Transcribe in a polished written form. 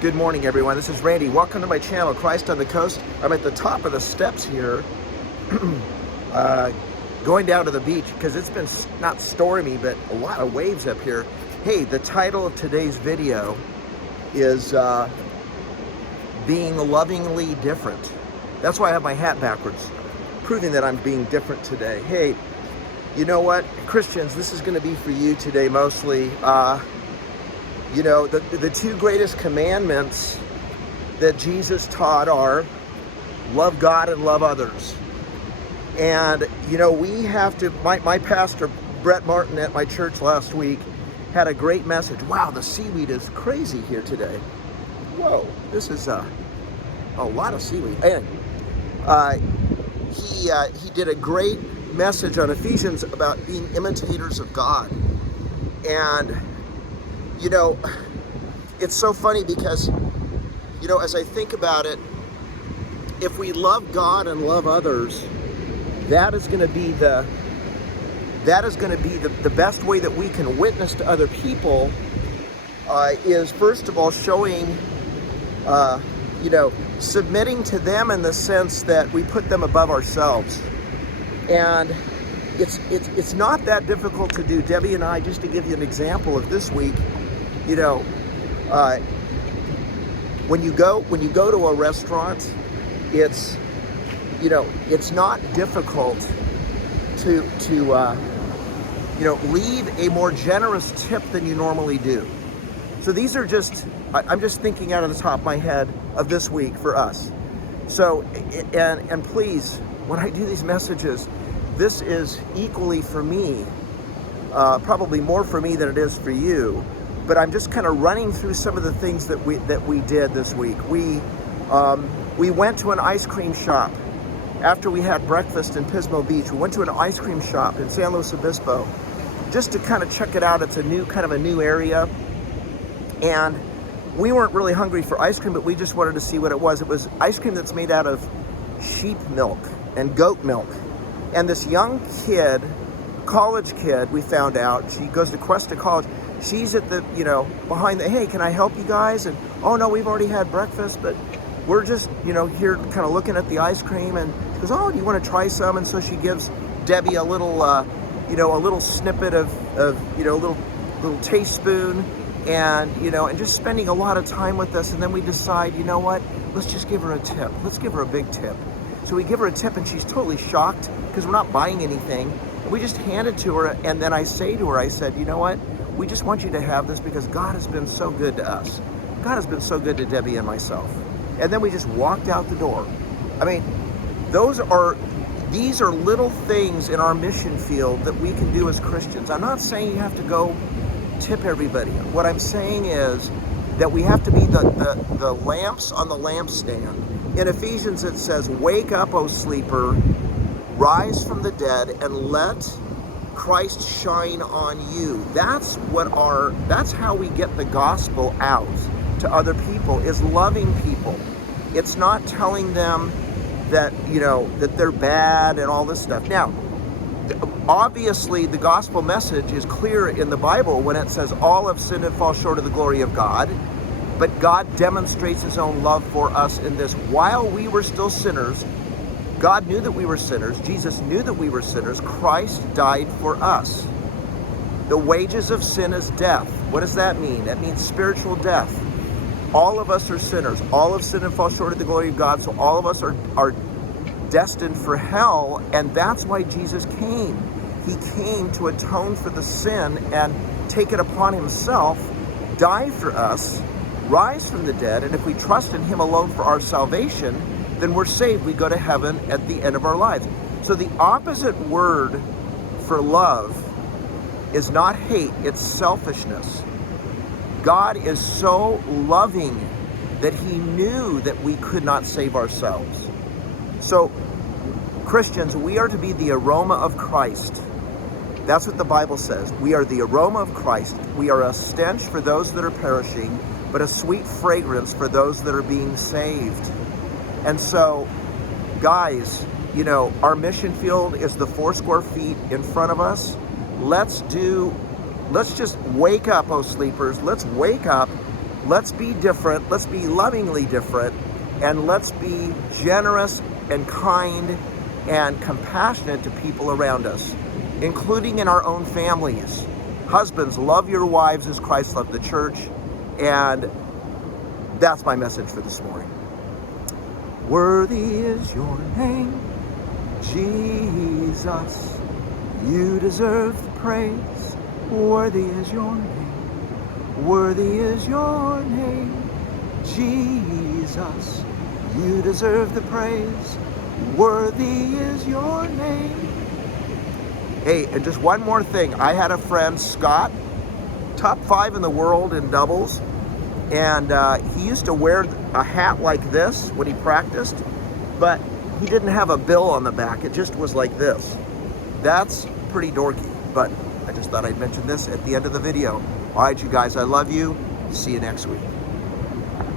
Good morning, everyone. This is Randy. Welcome to my channel, Christ on the Coast. I'm at the top of the steps here, going down to the beach because it's been not stormy, but a lot of waves up here. Hey, the title of today's video is Being Lovingly Different. That's why I have my hat backwards, proving that I'm being different today. Hey, you know what? Christians, this is going to be for you today mostly. You know, the two greatest commandments that Jesus taught are love God and love others. And, you know, we have to, my pastor, Brett Martin, at my church last week had a great message. Wow, the seaweed is crazy here today. Whoa, this is a lot of seaweed. And he did a great message on Ephesians about being imitators of God. And you know, it's so funny because, you know, as I think about it, if we love God and love others, that is going to be the best way that we can witness to other people, is first of all showing, you know, submitting to them in the sense that we put them above ourselves. And it's not that difficult to do. Debbie and I, just to give you an example of this week, you know, when you go to a restaurant, it's, you know, it's not difficult to you know, leave a more generous tip than you normally do. So these are just, I'm just thinking out of the top of my head of this week for us. So, and please, when I do these messages, this is equally for me, probably more for me than it is for you. But I'm just kind of running through some of the things that we did this week. We went to an ice cream shop after we had breakfast in Pismo Beach. We went to an ice cream shop in San Luis Obispo just to kind of check it out. It's a new area, and we weren't really hungry for ice cream, but we just wanted to see what it was. It was ice cream that's made out of sheep milk and goat milk. And this young kid, college kid, we found out, she goes to Cuesta College. She's at the, you know, behind the, hey, can I help you guys? And, oh no, we've already had breakfast, but we're just, you know, here kind of looking at the ice cream. And she goes, oh, do you want to try some? And so she gives Debbie a little, you know, a little snippet of, you know, a little teaspoon, and, you know, and just spending a lot of time with us. And then we decide, you know what, let's just give her a tip. Let's give her a big tip. So we give her a tip, and she's totally shocked because we're not buying anything. And we just hand it to her, and then I say to her, I said, you know what? We just want you to have this because God has been so good to us. God has been so good to Debbie and myself. And then we just walked out the door. I mean, these are little things in our mission field that we can do as Christians. I'm not saying you have to go tip everybody. What I'm saying is that we have to be the lamps on the lampstand. In Ephesians it says, wake up, O sleeper, rise from the dead, and let Christ shine on you. That's how we get the gospel out to other people, is loving people. It's not telling them that, you know, that they're bad and all this stuff. Now, obviously the gospel message is clear in the Bible when it says all have sinned and fall short of the glory of God. But God demonstrates his own love for us in this. While we were still sinners, God knew that we were sinners. Jesus knew that we were sinners. Christ died for us. The wages of sin is death. What does that mean? That means spiritual death. All of us are sinners. All have sinned and fall short of the glory of God. So all of us are destined for hell. And that's why Jesus came. He came to atone for the sin and take it upon himself, die for us, rise from the dead. And if we trust in him alone for our salvation, then we're saved. We go to heaven at the end of our lives. So the opposite word for love is not hate, it's selfishness. God is so loving that he knew that we could not save ourselves. So Christians, we are to be the aroma of Christ. That's what the Bible says. We are the aroma of Christ. We are a stench for those that are perishing, but a sweet fragrance for those that are being saved. And so, guys, you know, our mission field is the 4 square feet in front of us. Let's just wake up, oh sleepers. Let's wake up, Let's be different. Let's be lovingly different. And let's be generous and kind and compassionate to people around us, including in our own families. Husbands, love your wives as Christ loved the church. And that's my message for this morning. Worthy is your name, Jesus. You deserve the praise. Worthy is your name. Worthy is your name, Jesus. You deserve the praise. Worthy is your name. Hey, and just one more thing. I had a friend, Scott, top 5 in the world in doubles. And he used to wear a hat like this when he practiced, but he didn't have a bill on the back. It just was like this. That's pretty dorky, but I just thought I'd mention this at the end of the video. All right, you guys, I love you. See you next week.